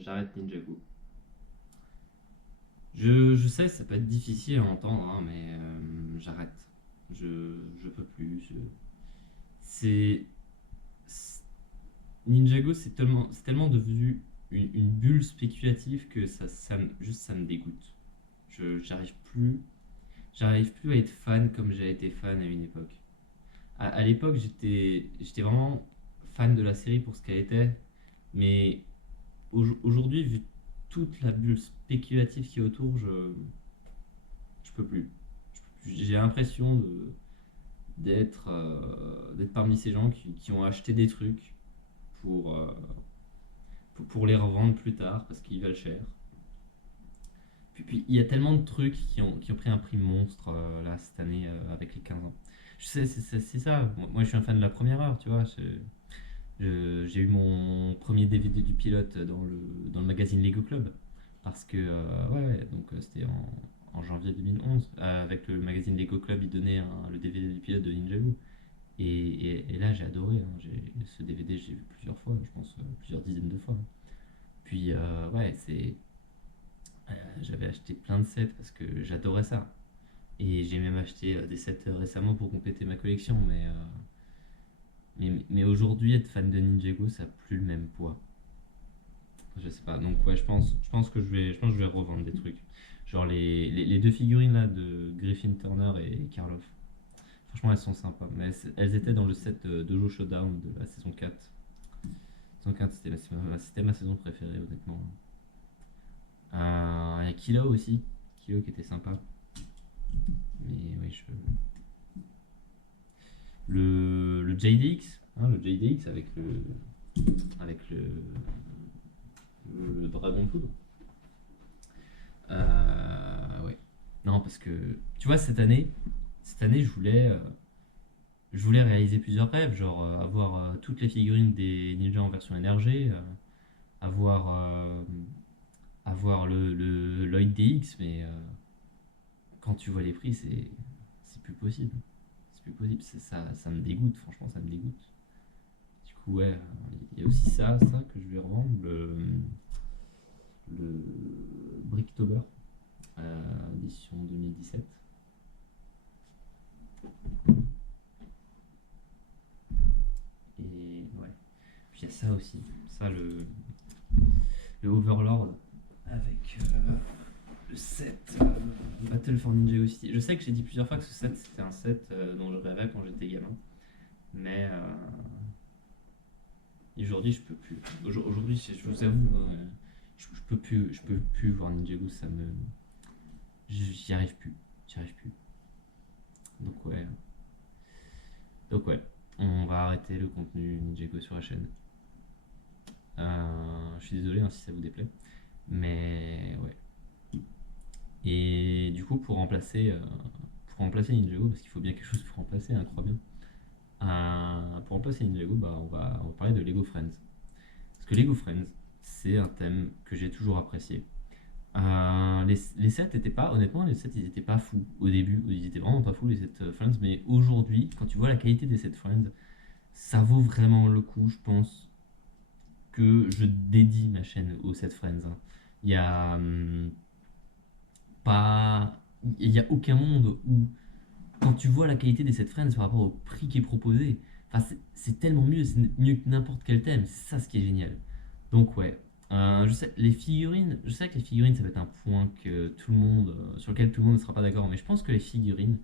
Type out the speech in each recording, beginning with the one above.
j'arrête Ninjago. Je sais, ça peut être difficile à entendre, hein, mais j'arrête. Je peux plus. C'est, Ninjago, c'est tellement devenu une bulle spéculative que juste ça me dégoûte. J'arrive plus à être fan comme j'ai été fan à une époque. À l'époque, j'étais vraiment fan de la série pour ce qu'elle était, mais aujourd'hui, vu toute la bulle spéculative qui est autour, je peux plus. J'ai l'impression d'être parmi ces gens qui ont acheté des trucs pour, euh, pour les revendre plus tard parce qu'ils valent cher. Puis il y a tellement de trucs qui ont pris un prix monstre là cette année avec les 15 ans. Je sais, c'est ça. Moi, je suis un fan de la première heure, tu vois. J'ai eu mon premier DVD du pilote dans le magazine Lego Club. Parce que, ouais, donc c'était en janvier 2011. Avec le magazine Lego Club, il donnait le DVD du pilote de Ninjago. Et là, j'ai adoré, hein. Ce DVD, j'ai vu plusieurs fois, je pense plusieurs dizaines de fois. Puis, ouais, j'avais acheté plein de sets parce que j'adorais ça. Et j'ai même acheté des sets récemment pour compléter ma collection. Mais aujourd'hui, être fan de Ninjago, ça n'a plus le même poids. Je sais pas. Donc, ouais, je pense que je vais revendre des trucs. Genre les deux figurines là de Griffin Turner et Karloff. Franchement, elles sont sympas. Mais elles étaient dans le set de Dojo Showdown de la saison 4. Saison 4, c'était ma saison préférée, honnêtement. Il y a Kilo aussi. Kilo qui était sympa. Mais oui, le JDX, hein, le JDX avec le Dragon Poudre. Ouais. Non, parce que tu vois, cette année, je voulais réaliser plusieurs rêves, genre avoir toutes les figurines des ninjas en version énergée, avoir, avoir le Lloyd DX, mais quand tu vois les prix, c'est plus possible. C'est plus possible, ça me dégoûte, franchement, ça me dégoûte. Du coup, ouais, il y a aussi ça que je vais revendre, le Bricktober, édition 2017. Et ouais. Puis il y a ça aussi, ça le Overlord avec le set Battle for Ninja City. Je sais que j'ai dit plusieurs fois que ce set c'était un set dont je rêvais quand j'étais gamin, mais aujourd'hui je peux plus. Aujourd'hui, je vous avoue, hein, je peux plus voir Ninjago, j'y arrive plus, j'y arrive plus. Donc ouais, on va arrêter le contenu Ninjago sur la chaîne. Je suis désolé hein, si ça vous déplaît, mais ouais. Et du coup, pour remplacer Ninjago, parce qu'il faut bien quelque chose pour remplacer, hein, crois bien. Pour remplacer Ninjago, bah, on va parler de Lego Friends. Parce que Lego Friends, c'est un thème que j'ai toujours apprécié. Les sets étaient pas, honnêtement, les sets ils étaient pas fous au début, ils étaient vraiment pas fous les sets Friends, mais aujourd'hui, quand tu vois la qualité des sets Friends, ça vaut vraiment le coup, je pense, que je dédie ma chaîne aux sets Friends, hein. Il y a pas, il y a aucun monde où quand tu vois la qualité des sets Friends par rapport au prix qui est proposé, enfin, c'est tellement mieux, c'est mieux que n'importe quel thème, c'est ça ce qui est génial. Donc ouais, je sais que les figurines ça va être un point sur lequel tout le monde ne sera pas d'accord, mais je pense que les figurines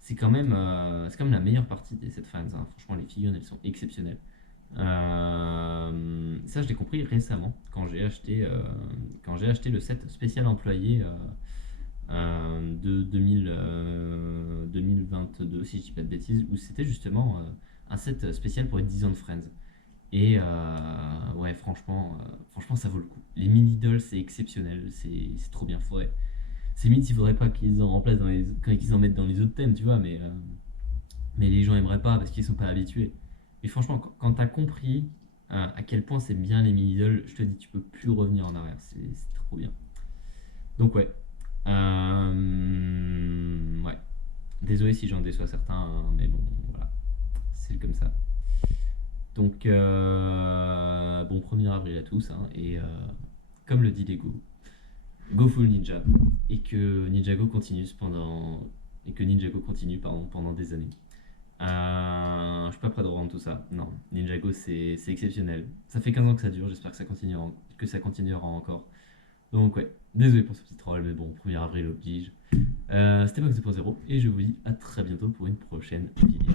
c'est quand même la meilleure partie des sets Friends, hein. Franchement, les figurines elles sont exceptionnelles. Ça, je l'ai compris récemment quand j'ai acheté le set spécial employé de 2022, si je dis pas de bêtises, où c'était justement un set spécial pour les 10 ans de Friends. Et ouais, franchement, ça vaut le coup. Les mini dolls, c'est exceptionnel, c'est trop bien. C'est limite, il faudrait pas qu'ils en remplacent quand ils en mettent dans les autres thèmes, tu vois, mais les gens aimeraient pas parce qu'ils sont pas habitués. Mais franchement, quand t'as compris à quel point c'est bien les mini dolls, je te dis, tu peux plus revenir en arrière, c'est trop bien. Donc ouais. Ouais. Désolé si j'en déçois certains, hein, mais bon, voilà. C'est comme ça. Donc, bon 1er avril à tous, hein, et comme le dit Lego, go full ninja et que Ninjago continue pendant des années. Je suis pas prêt de revendre tout ça. Non, Ninjago c'est exceptionnel. Ça fait 15 ans que ça dure, j'espère que ça continuera encore. Donc ouais, désolé pour ce petit troll, mais bon, 1er avril oblige. C'était Max 2.0 et je vous dis à très bientôt pour une prochaine vidéo.